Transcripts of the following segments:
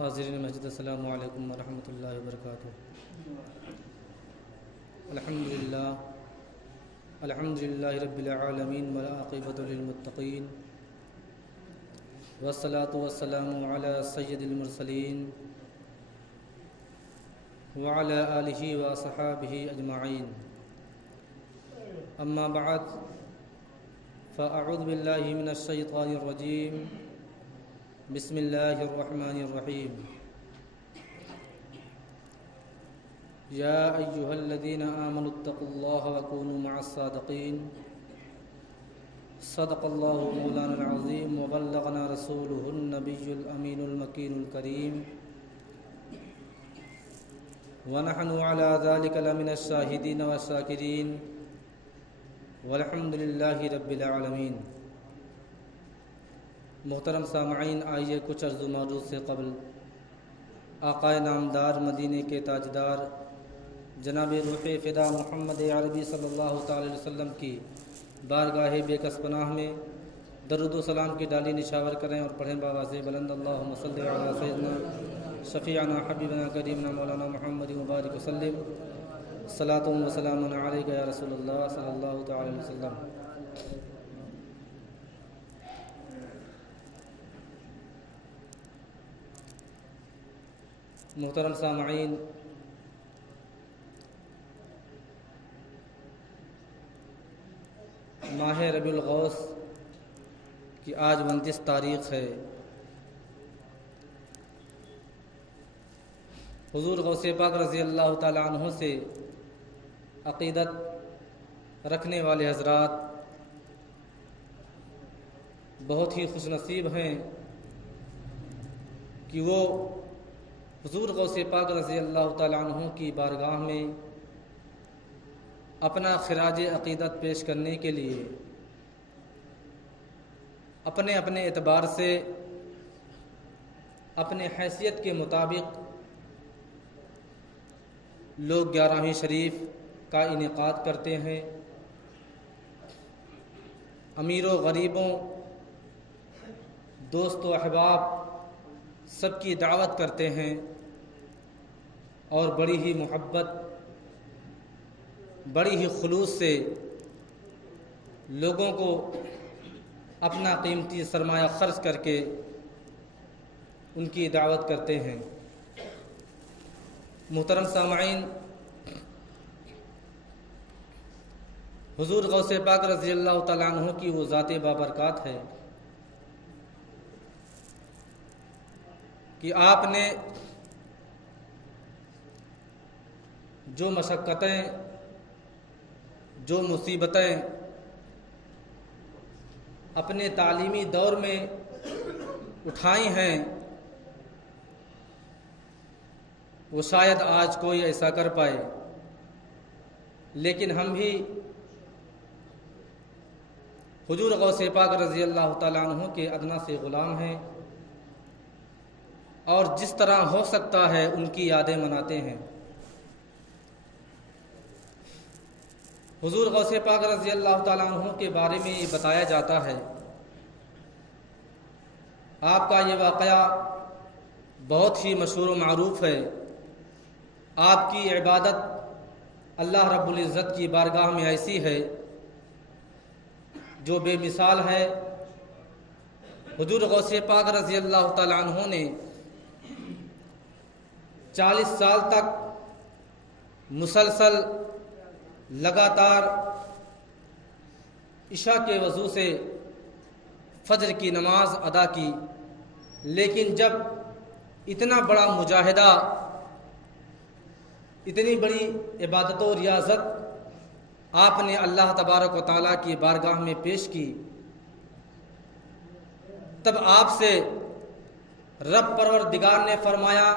حاضرین مسجد السلام علیکم ورحمۃ اللہ وبرکاتہ۔ الحمدللہ رب العالمین والعاقبۃ للمتقین والصلاة والسلام علی سید المرسلین وعلی آلہ وصحابہ اجمعین، اما بعد فاعوذ باللہ من الشیطان الرجیم، بسم اللہ الرحمن الرحیم۔ یا ایہا الذین آمنوا اتقوا اللہ وکونوا مع الصادقین، صدق اللہ مولانا العظیم وبلغنا رسولہ النبی الامین المکین الکریم، ونحن علی ذلک لمن الشاہدین والشاکرین، والحمد للہ رب العالمین۔ محترم سامعین، آئیے کچھ عرض و معروض سے قبل آقائے نامدار مدینے کے تاجدار جناب روح فدا محمد عربی صلی اللہ تعالی علیہ وسلم کی بارگاہ بے کس پناہ میں درود و سلام کی ڈالی نشاور کریں اور پڑھیں باواز بلند، اللہم صلی علی سیدنا شفیعنا حبیبنا کریمنا مولانا محمد مبارک وسلم، صلاۃ و سلام علیک یا رسول اللہ صلی اللہ تعالی علیہ وسلم۔ محترم سامعین، ماہ ربیع الاوّل کی آج 29 تاریخ ہے۔ حضور غوث پاک رضی اللہ تعالی عنہ سے عقیدت رکھنے والے حضرات بہت ہی خوش نصیب ہیں کہ وہ حضور غوث پاک رضی اللہ تعالی عنہ کی بارگاہ میں اپنا خراج عقیدت پیش کرنے کے لیے اپنے اپنے اعتبار سے اپنے حیثیت کے مطابق لوگ 11ویں شریف کا انعقاد کرتے ہیں، امیروں غریبوں دوست و احباب سب کی دعوت کرتے ہیں اور بڑی ہی محبت بڑی ہی خلوص سے لوگوں کو اپنا قیمتی سرمایہ خرچ کر کے ان کی دعوت کرتے ہیں۔ محترم سامعین، حضور غوث پاک رضی اللہ تعالیٰ عنہ کی وہ ذات بابرکات ہے کہ آپ نے جو مشقتیں جو مصیبتیں اپنے تعلیمی دور میں اٹھائی ہیں وہ شاید آج کوئی ایسا کر پائے، لیکن ہم بھی حضور غوث پاک رضی اللہ تعالیٰ عنہ کے ادنا سے غلام ہیں اور جس طرح ہو سکتا ہے ان کی یادیں مناتے ہیں۔ حضور غوث پاک رضی اللہ تعالیٰ عنہ کے بارے میں یہ بتایا جاتا ہے، آپ کا یہ واقعہ بہت ہی مشہور و معروف ہے۔ آپ کی عبادت اللہ رب العزت کی بارگاہ میں ایسی ہے جو بے مثال ہے۔ حضور غوث پاک رضی اللہ تعالیٰ عنہ نے 40 سال تک مسلسل لگاتار عشاء کے وضو سے فجر کی نماز ادا کی، لیکن جب اتنا بڑا مجاہدہ اتنی بڑی عبادت و ریاضت آپ نے اللہ تبارک و تعالیٰ کی بارگاہ میں پیش کی، تب آپ سے رب پروردگار نے فرمایا،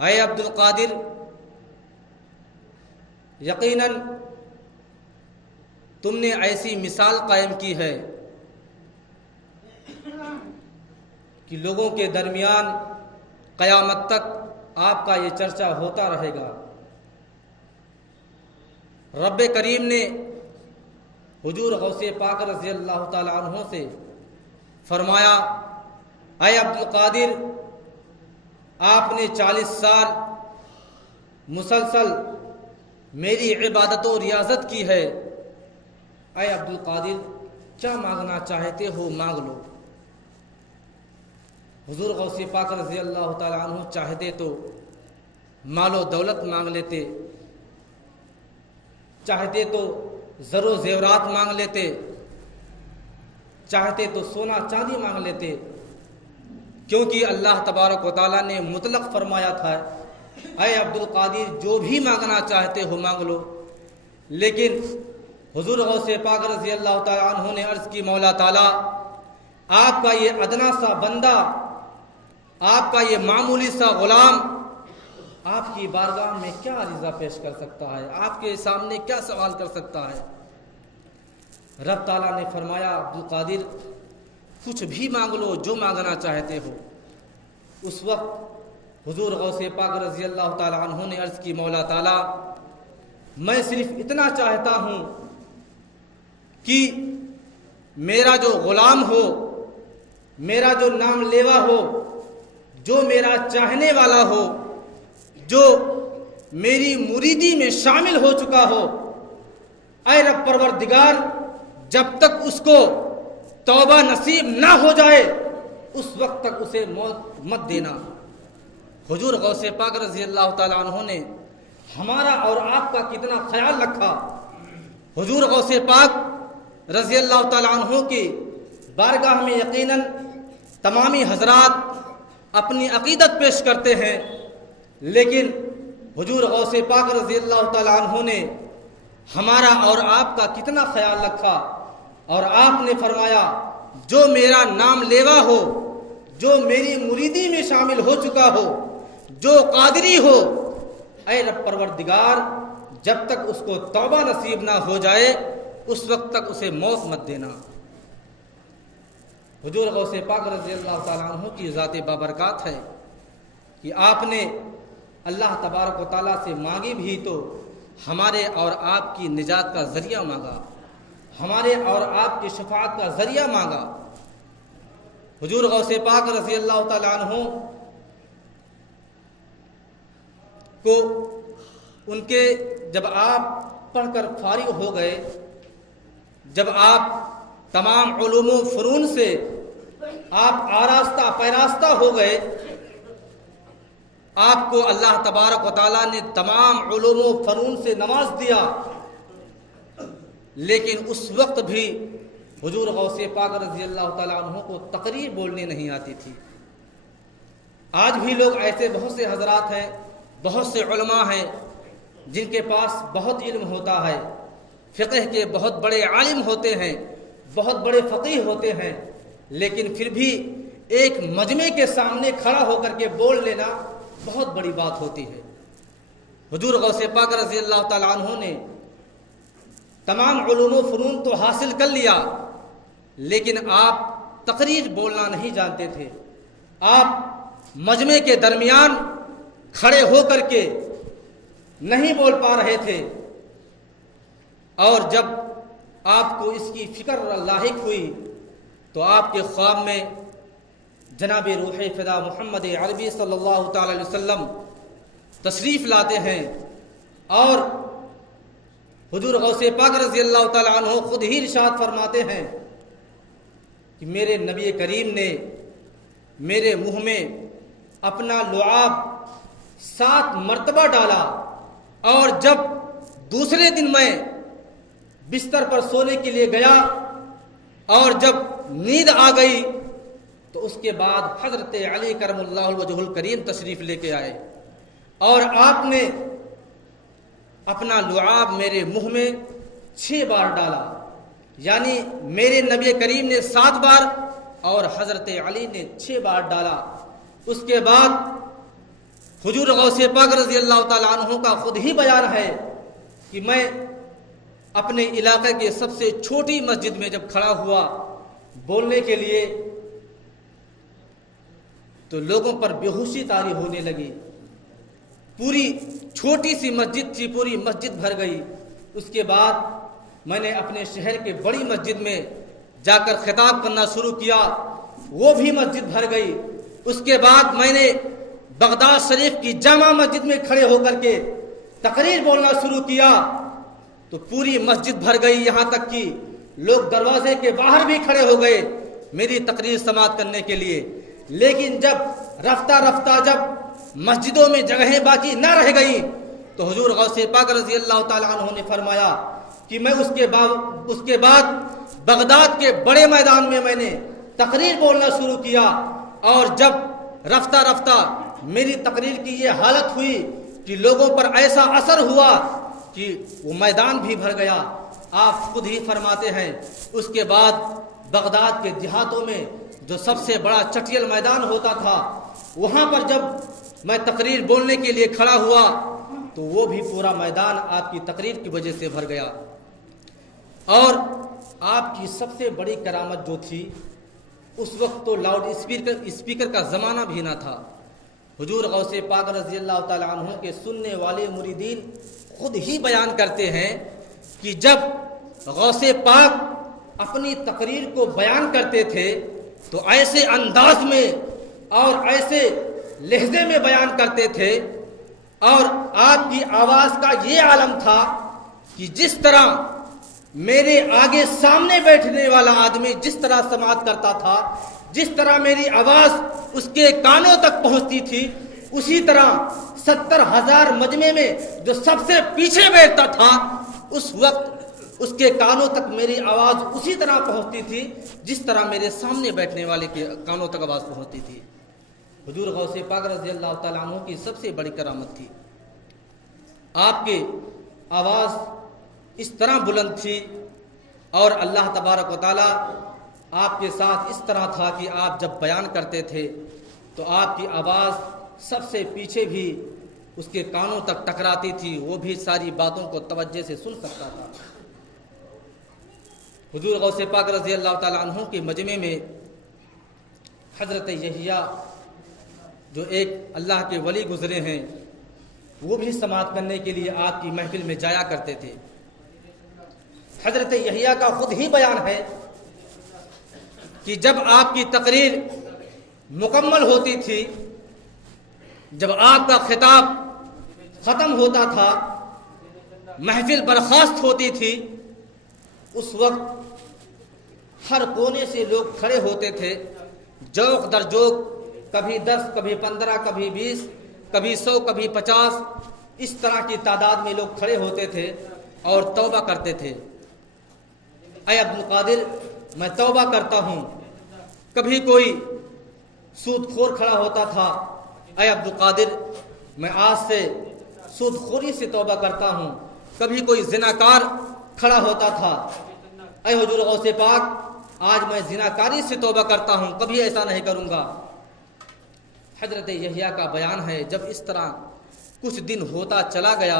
اے عبد القادر، یقیناً تم نے ایسی مثال قائم کی ہے کہ لوگوں کے درمیان قیامت تک آپ کا یہ چرچا ہوتا رہے گا۔ رب کریم نے حضور غوث پاک رضی اللہ تعالی عنہ سے فرمایا، اے عبد القادر، آپ نے 40 سال مسلسل میری عبادت و ریاضت کی ہے، اے عبد القادر کیا مانگنا چاہتے ہو مانگ لو۔ حضور غوث پاک رضی اللہ تعالیٰ عنہ چاہتے تو مال و دولت مانگ لیتے، چاہتے تو زر و زیورات مانگ لیتے، چاہتے تو سونا چاندی مانگ لیتے، کیونکہ اللہ تبارک و تعالیٰ نے مطلق فرمایا تھا اے عبد القادر جو بھی مانگنا چاہتے ہو مانگ لو۔ لیکن حضور غوث پاک رضی اللہ تعالیٰ عنہ نے عرض کی مولا تعالیٰ آپ کا یہ ادنا سا بندہ، آپ کا یہ معمولی سا غلام آپ کی بارگاہ میں کیا عریضہ پیش کر سکتا ہے، آپ کے سامنے کیا سوال کر سکتا ہے۔ رب تعالیٰ نے فرمایا عبد القادر کچھ بھی مانگ لو جو مانگنا چاہتے ہو۔ اس وقت حضور غوث پاک رضی اللہ تعالیٰ عنہ نے عرض کی مولا تعالیٰ میں صرف اتنا چاہتا ہوں کہ میرا جو غلام ہو، میرا جو نام لیوا ہو، جو میرا چاہنے والا ہو، جو میری مریدی میں شامل ہو چکا ہو، اے رب پروردگار جب تک اس کو توبہ نصیب نہ ہو جائے اس وقت تک اسے موت مت دینا۔ حضور غوث پاک رضی اللہ تعالیٰ عنہ نے ہمارا اور آپ کا کتنا خیال رکھا۔ حضور غوث پاک رضی اللہ تعالیٰ عنہ کی بارگاہ میں یقیناً تمامی حضرات اپنی عقیدت پیش کرتے ہیں، لیکن حضور غوث پاک رضی اللہ تعالیٰ عنہ نے ہمارا اور آپ کا کتنا خیال رکھا، اور آپ نے فرمایا جو میرا نام لیوا ہو، جو میری مریدی میں شامل ہو چکا ہو، جو قادری ہو، اے رب پروردگار جب تک اس کو توبہ نصیب نہ ہو جائے اس وقت تک اسے موت مت دینا۔ حضور غوث پاک رضی اللہ تعالیٰ عنہ کی ذات بابرکات ہے کہ آپ نے اللہ تبارک و تعالیٰ سے مانگی بھی تو ہمارے اور آپ کی نجات کا ذریعہ مانگا، ہمارے اور آپ کی شفاعت کا ذریعہ مانگا۔ حضور غوث پاک رضی اللہ تعالیٰ عنہ کو ان کے جب آپ پڑھ کر فارغ ہو گئے، جب آپ تمام علوم و فنون سے آپ آراستہ پیراستہ ہو گئے، آپ کو اللہ تبارک و تعالیٰ نے تمام علوم و فنون سے نواز دیا، لیکن اس وقت بھی حضور غوث پاک رضی اللہ تعالیٰ عنہ کو تقریر بولنے نہیں آتی تھی۔ آج بھی لوگ ایسے بہت سے حضرات ہیں، بہت سے علماء ہیں جن کے پاس بہت علم ہوتا ہے، فقہ کے بہت بڑے عالم ہوتے ہیں، بہت بڑے فقیہ ہوتے ہیں، لیکن پھر بھی ایک مجمع کے سامنے کھڑا ہو کر کے بول لینا بہت بڑی بات ہوتی ہے۔ حضور غوث پاک رضی اللہ تعالیٰ عنہ نے تمام علوم و فنون تو حاصل کر لیا، لیکن آپ تقریر بولنا نہیں جانتے تھے۔ آپ مجمع کے درمیان کھڑے ہو کر کے نہیں بول پا رہے تھے، اور جب آپ کو اس کی فکر لاحق ہوئی تو آپ کے خواب میں جناب روح فدا محمد عربی صلی اللہ تعالی علیہ وسلم تشریف لاتے ہیں، اور حضور غوث پاک رضی اللہ تعالیٰ عنہ خود ہی ارشاد فرماتے ہیں کہ میرے نبی کریم نے میرے منہ میں اپنا لعاب 7 مرتبہ ڈالا، اور جب دوسرے دن میں بستر پر سونے کے لیے گیا اور جب نیند آ گئی تو اس کے بعد حضرت علی کرم اللہ وجہ الکریم تشریف لے کے آئے، اور آپ نے اپنا لعاب میرے منہ میں 6 بار ڈالا، یعنی میرے نبی کریم نے 7 بار اور حضرت علی نے 6 بار ڈالا۔ اس کے بعد حضور غوث پاک رضی اللہ تعالیٰ عنہ کا خود ہی بیان ہے کہ میں اپنے علاقے کے سب سے چھوٹی مسجد میں جب کھڑا ہوا بولنے کے لیے تو لوگوں پر بےہوشی طاری ہونے لگی، پوری چھوٹی سی مسجد تھی، پوری مسجد بھر گئی۔ اس کے بعد میں نے اپنے شہر کے بڑی مسجد میں جا کر خطاب کرنا شروع کیا، وہ بھی مسجد بھر گئی۔ اس کے بعد میں نے بغداد شریف کی جامع مسجد میں کھڑے ہو کر کے تقریر بولنا شروع کیا تو پوری مسجد بھر گئی، یہاں تک کہ لوگ دروازے کے باہر بھی کھڑے ہو گئے میری تقریر سماعت کرنے کے لیے۔ لیکن جب رفتہ رفتہ جب مسجدوں میں جگہیں باقی نہ رہ گئی تو حضور غوث پاک رضی اللہ تعالیٰ عنہ نے فرمایا کہ میں اس کے بعد بغداد کے بڑے میدان میں نے تقریر بولنا شروع کیا، اور جب رفتہ رفتہ میری تقریر کی یہ حالت ہوئی کہ لوگوں پر ایسا اثر ہوا کہ وہ میدان بھی بھر گیا۔ آپ خود ہی فرماتے ہیں اس کے بعد بغداد کے دیہاتوں میں جو سب سے بڑا چٹیل میدان ہوتا تھا، وہاں پر جب میں تقریر بولنے کے لیے کھڑا ہوا تو وہ بھی پورا میدان آپ کی تقریر کی وجہ سے بھر گیا۔ اور آپ کی سب سے بڑی کرامت جو تھی، اس وقت تو لاؤڈ اسپیکر کا زمانہ بھی نہ تھا۔ حضور غوث پاک رضی اللہ تعالیٰ عنہ کے سننے والے مریدین خود ہی بیان کرتے ہیں کہ جب غوث پاک اپنی تقریر کو بیان کرتے تھے تو ایسے انداز میں اور ایسے لہجے میں بیان کرتے تھے، اور آپ کی آواز کا یہ عالم تھا کہ جس طرح میرے آگے سامنے بیٹھنے والا آدمی جس طرح سماعت کرتا تھا، جس طرح میری آواز اس کے کانوں تک پہنچتی تھی، اسی طرح 70,000 مجمع میں جو سب سے پیچھے بیٹھتا تھا اس وقت اس کے کانوں تک میری آواز اسی طرح پہنچتی تھی جس طرح میرے سامنے بیٹھنے والے کے کانوں تک آواز پہنچتی تھی۔ حضور غوث پاک رضی اللہ تعالیٰ عنہ کی سب سے بڑی کرامت تھی، آپ کی آواز اس طرح بلند تھی، اور اللہ تبارک و تعالیٰ آپ کے ساتھ اس طرح تھا کہ آپ جب بیان کرتے تھے تو آپ کی آواز سب سے پیچھے بھی اس کے کانوں تک ٹکراتی تھی، وہ بھی ساری باتوں کو توجہ سے سن سکتا تھا۔ حضور غوث پاک رضی اللہ تعالیٰ عنہ کے مجمع میں حضرت یحییٰ جو ایک اللہ کے ولی گزرے ہیں، وہ بھی سماعت کرنے کے لیے آپ کی محفل میں جایا کرتے تھے۔ حضرت یحییٰ کا خود ہی بیان ہے کہ جب آپ کی تقریر مکمل ہوتی تھی، جب آپ کا خطاب ختم ہوتا تھا، محفل برخاست ہوتی تھی، اس وقت ہر کونے سے لوگ کھڑے ہوتے تھے، جوق در جوق، کبھی 10 کبھی 15 کبھی 20 کبھی 100 کبھی 50، اس طرح کی تعداد میں لوگ کھڑے ہوتے تھے اور توبہ کرتے تھے۔ اے عبد القادر، میں توبہ کرتا ہوں۔ کبھی کوئی سود خور کھڑا ہوتا تھا، اے عبد القادر میں آج سے سود خوری سے توبہ کرتا ہوں۔ کبھی کوئی زناکار کھڑا ہوتا تھا، اے حضور غوث پاک آج میں زناکاری سے توبہ کرتا ہوں، کبھی ایسا نہیں کروں گا۔ حضرت یحییٰ کا بیان ہے جب اس طرح کچھ دن ہوتا چلا گیا،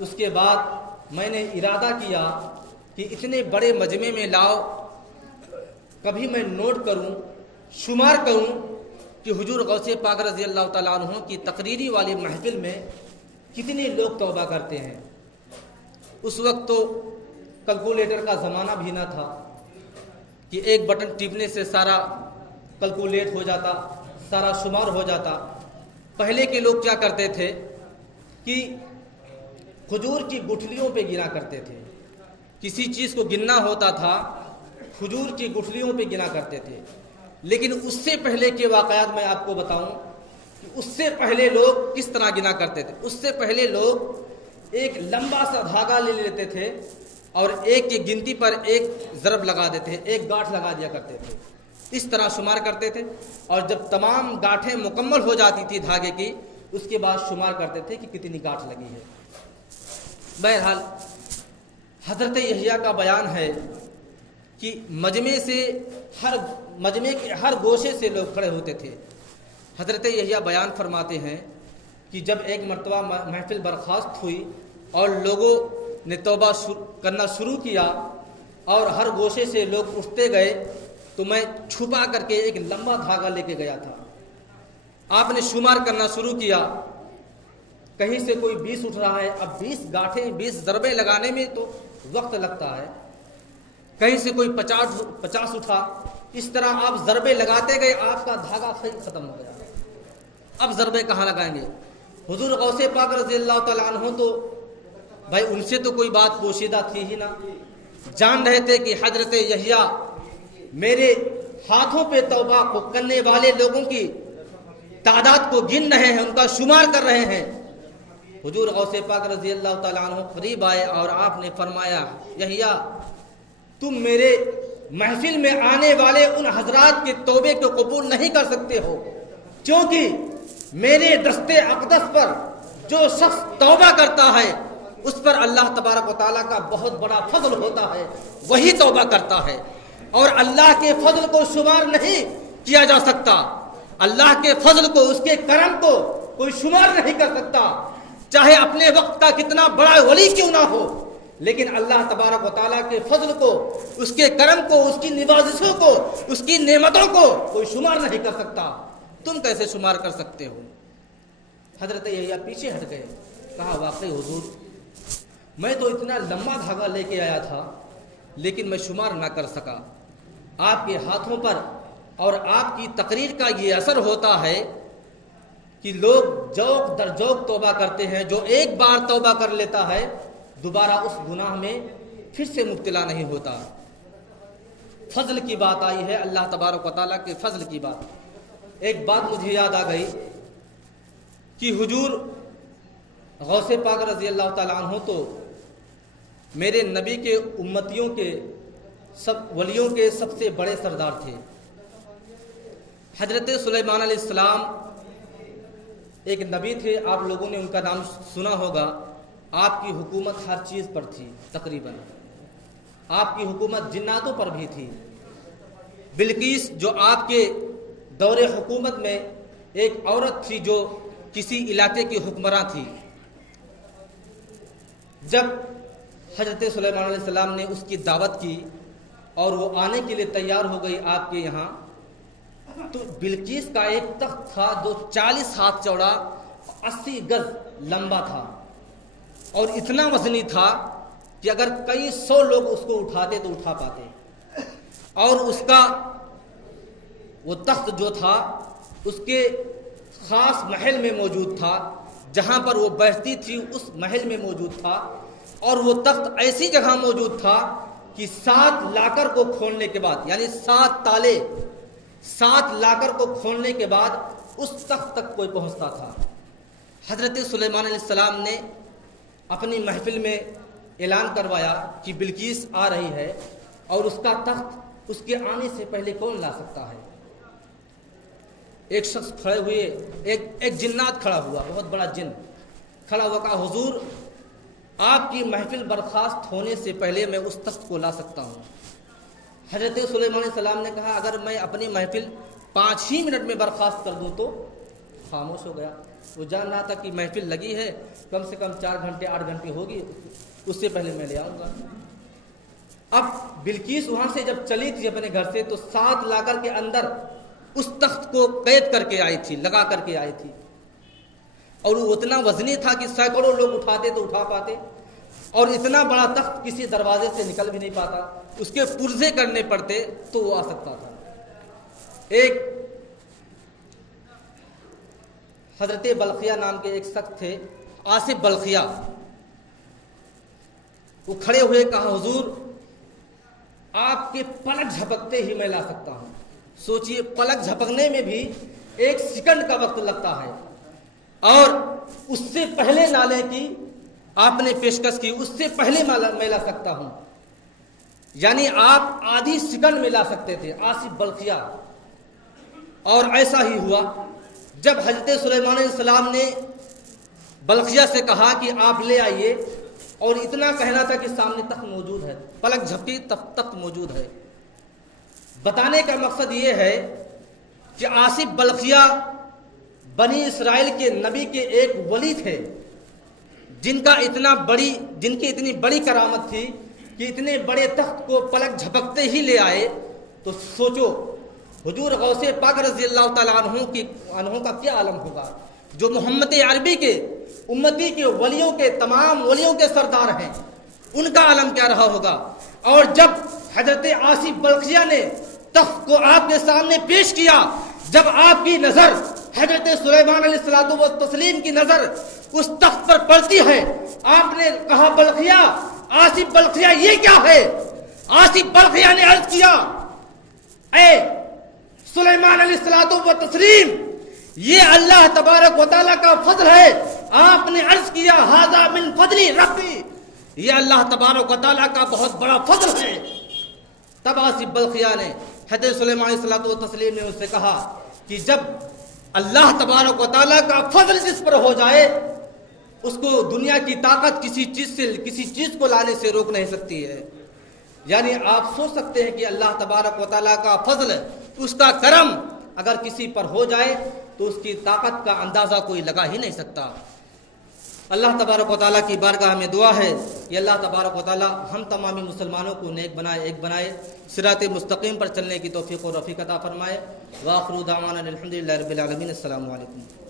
اس کے بعد میں نے ارادہ کیا کہ اتنے بڑے مجمع میں لاؤ، کبھی میں نوٹ کروں، شمار کروں کہ حضور غوث پاک رضی اللہ تعالیٰ عنہ کی تقریری والی محفل میں کتنے لوگ توبہ کرتے ہیں۔ اس وقت تو کیلکولیٹر کا زمانہ بھی نہ تھا کہ ایک بٹن ٹپنے سے سارا کیلکولیٹ ہو جاتا، سارا شمار ہو جاتا۔ پہلے کے لوگ کیا کرتے تھے کہ کھجور کی گٹھلیوں پہ گنا کرتے تھے، کسی چیز کو گننا ہوتا تھا کھجور کی گٹھلیوں پہ گنا کرتے تھے۔ لیکن اس سے پہلے کے واقعات میں آپ کو بتاؤں کہ اس سے پہلے لوگ کس طرح گنا کرتے تھے۔ اس سے پہلے لوگ ایک لمبا سا دھاگا لے لیتے تھے اور ایک کی گنتی پر ایک ضرب لگا دیتے، ایک گاٹھ لگا دیا کرتے تھے، اس طرح شمار کرتے تھے، اور جب تمام گاٹھیں مکمل ہو جاتی تھی دھاگے کی، اس کے بعد شمار کرتے تھے کہ کتنی گاٹھ لگی ہے۔ بہرحال حضرت یحییٰ کا بیان ہے کہ مجمع کے ہر گوشے سے لوگ کھڑے ہوتے تھے۔ حضرت یحییٰ بیان فرماتے ہیں کہ جب ایک مرتبہ محفل برخاست ہوئی اور لوگوں نے توبہ کرنا شروع کیا اور ہر گوشے سے لوگ اٹھتے گئے، تو میں چھپا کر کے ایک لمبا دھاگا لے کے گیا تھا۔ آپ نے شمار کرنا شروع کیا، کہیں سے کوئی 20 اٹھ رہا ہے، اب 20 گاٹھیں 20 ضربیں لگانے میں تو وقت لگتا ہے، کہیں سے کوئی 50 اٹھا، اس طرح آپ ضربیں لگاتے گئے، آپ کا دھاگا ختم ہو گیا۔ اب ضربے کہاں لگائیں گے؟ حضور غوث پاک رضی اللہ تعالیٰ عنہ تو بھائی ان سے تو کوئی بات پوشیدہ تھی ہی نہ، جان رہے تھے کہ حضرت یحییٰ میرے ہاتھوں پہ توبہ کو کرنے والے لوگوں کی تعداد کو گن رہے ہیں، ان کا شمار کر رہے ہیں۔ حضور غوث پاک رضی اللہ تعالیٰ عنہ قریب آئے اور آپ نے فرمایا یحییٰ تم میرے محفل میں آنے والے ان حضرات کے توبے کو قبول نہیں کر سکتے ہو، کیونکہ میرے دست اقدس پر جو شخص توبہ کرتا ہے اس پر اللہ تبارک و تعالیٰ کا بہت بڑا فضل ہوتا ہے، وہی توبہ کرتا ہے، اور اللہ کے فضل کو شمار نہیں کیا جا سکتا، اللہ کے فضل کو، اس کے کرم کو کوئی شمار نہیں کر سکتا، چاہے اپنے وقت کا کتنا بڑا ولی کیوں نہ ہو، لیکن اللہ تبارک و تعالیٰ کے فضل کو، اس کے کرم کو، اس کی نوازشوں کو، اس کی نعمتوں کو کوئی شمار نہیں کر سکتا، تم کیسے شمار کر سکتے ہو؟ حضرت یحییٰ پیچھے ہٹ گئے، کہا واقعی حضور میں تو اتنا لمبا دھاگا لے کے آیا تھا لیکن میں شمار نہ کر سکا، آپ کے ہاتھوں پر اور آپ کی تقریر کا یہ اثر ہوتا ہے کہ لوگ جوق در جوق توبہ کرتے ہیں، جو ایک بار توبہ کر لیتا ہے دوبارہ اس گناہ میں پھر سے مبتلا نہیں ہوتا۔ فضل کی بات آئی ہے، اللہ تبارک و تعالیٰ کے فضل کی بات۔ ایک بات مجھے یاد آ گئی کہ حضور غوث پاک رضی اللہ تعالیٰ عنہ تو میرے نبی کے امتیوں کے ولیوں کے سب سے بڑے سردار تھے۔ حضرت سلیمان علیہ السلام ایک نبی تھے، آپ لوگوں نے ان کا نام سنا ہوگا، آپ کی حکومت ہر چیز پر تھی، تقریباً آپ کی حکومت جناتوں پر بھی تھی۔ بلقیس جو آپ کے دور حکومت میں ایک عورت تھی جو کسی علاقے کی حکمراں تھی، جب حضرت سلیمان علیہ السلام نے اس کی دعوت کی اور وہ آنے کے لیے تیار ہو گئی آپ کے یہاں، تو بلقیس کا ایک تخت تھا جو 40 ہاتھ چوڑا 80 گز لمبا تھا اور اتنا وزنی تھا کہ اگر کئی 100 لوگ اس کو اٹھاتے تو اٹھا پاتے، اور اس کا وہ تخت جو تھا اس کے خاص محل میں موجود تھا، جہاں پر وہ بیٹھتی تھی اس محل میں موجود تھا، اور وہ تخت ایسی جگہ موجود تھا کہ 7 لاکر کو کھولنے کے بعد، یعنی 7 تالے 7 لاکر کو کھولنے کے بعد اس تخت تک کوئی پہنچتا تھا۔ حضرت سلیمان علیہ السلام نے اپنی محفل میں اعلان کروایا کہ بلقیس آ رہی ہے اور اس کا تخت اس کے آنے سے پہلے کون لا سکتا ہے؟ ایک شخص کھڑے ہوئے، ایک جنات کھڑا ہوا، بہت بڑا جن کھڑا ہوا، کہا حضور آپ کی محفل برخاست ہونے سے پہلے میں اس تخت کو لا سکتا ہوں۔ حضرت سلیمان علیہ السلام نے کہا اگر میں اپنی محفل 5 ہی منٹ میں برخاست کر دوں تو؟ خاموش ہو گیا۔ وہ جان رہا تھا کہ محفل لگی ہے، کم سے کم 4 گھنٹے 8 گھنٹے ہوگی، اس سے پہلے میں لے آؤں گا۔ اب بلقیس وہاں سے جب چلی تھی اپنے گھر سے تو 7 لاکر کے اندر اس تخت کو قید کر کے آئی تھی، لگا کر کے آئی تھی، اور وہ اتنا وزنی تھا کہ سینکڑوں لوگ اٹھاتے تو اٹھا پاتے، اور اتنا بڑا تخت کسی دروازے سے نکل بھی نہیں پاتا، اس کے پرزے کرنے پڑتے تو وہ آ سکتا تھا۔ ایک حضرت بلخیہ نام کے ایک شخص تھے، آصف بلخیہ، وہ کھڑے ہوئے، کہا حضور آپ کے پلک جھپکتے ہی میں لا سکتا ہوں۔ سوچئے پلک جھپکنے میں بھی 1 سیکنڈ کا وقت لگتا ہے، اور اس سے پہلے نالے کی آپ نے پیشکش کی، اس سے پہلے میں لا سکتا ہوں، یعنی آپ آدھی سیکنڈ میں لا سکتے تھے آصف بلخیہ۔ اور ایسا ہی ہوا جب حضرت سلیمان علیہ السلام نے بلخیہ سے کہا کہ آپ لے آئیے، اور اتنا کہنا تھا کہ سامنے تخت موجود ہے، پلک جھپکی تخت موجود ہے۔ بتانے کا مقصد یہ ہے کہ آصف بلخیہ بنی اسرائیل کے نبی کے ایک ولی تھے، جن کی اتنی بڑی کرامت تھی کہ اتنے بڑے تخت کو پلک جھپکتے ہی لے آئے۔ تو سوچو حضور غوث پاک رضی اللہ تعالیٰ عنہ کا کیا عالم ہوگا، جو محمد عربی کے امتی کے ولیوں کے تمام ولیوں کے سردار ہیں، ان کا عالم کیا رہا ہوگا۔ اور جب حضرت آصف بلخیہ نے تخت کو آپ کے سامنے پیش کیا، جب آپ کی نظر حضرت سلیمان علیہ الصلوۃ والتسلیم کی نظر اس تخت پر پڑتی ہے. آپ نے کہا بلخیا، آصف بلخیا یہ کیا ہے؟ آصف بلخیا نے عرض کیا اے سلیمان علیہ الصلوۃ والتسلیم یہ اللہ تبارک و تعالیٰ کا فضل ہے. آپ نے عرض کیا ھذا من فضل ربی، یہ اللہ تبارک و تعالیٰ کا بہت بڑا فضل ہے. تب آصف بلخیا نے حضرت سلیمان علیہ الصلوۃ والتسلیم نے اس سے کہا کہ جب اللہ تبارک و تعالیٰ کا فضل جس پر ہو جائے اس کو دنیا کی طاقت کسی چیز کو لانے سے روک نہیں سکتی ہے. یعنی آپ سوچ سکتے ہیں کہ اللہ تبارک و تعالیٰ کا فضل، اس کا کرم اگر کسی پر ہو جائے تو اس کی طاقت کا اندازہ کوئی لگا ہی نہیں سکتا. اللہ تبارک و تعالیٰ کی بارگاہ میں دعا ہے کہ اللہ تبارک و تعالیٰ ہم تمامی مسلمانوں کو نیک بنائے، ایک بنائے، صراط مستقیم پر چلنے کی توفیق و رفیق عطا فرمائے. وآخر دعوانا الحمدللہ رب العالمین. السلام علیکم.